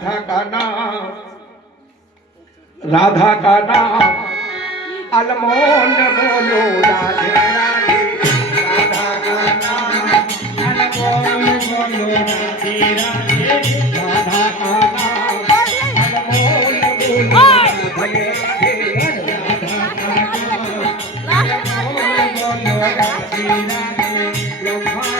राधा का नाम राधा का नाम अलमोन बोलो राधे राधा का नाम बोलो राधे राधे राधा का नाम बोलो राधे राधे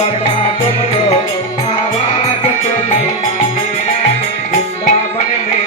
आवाज़ में वृंदावन में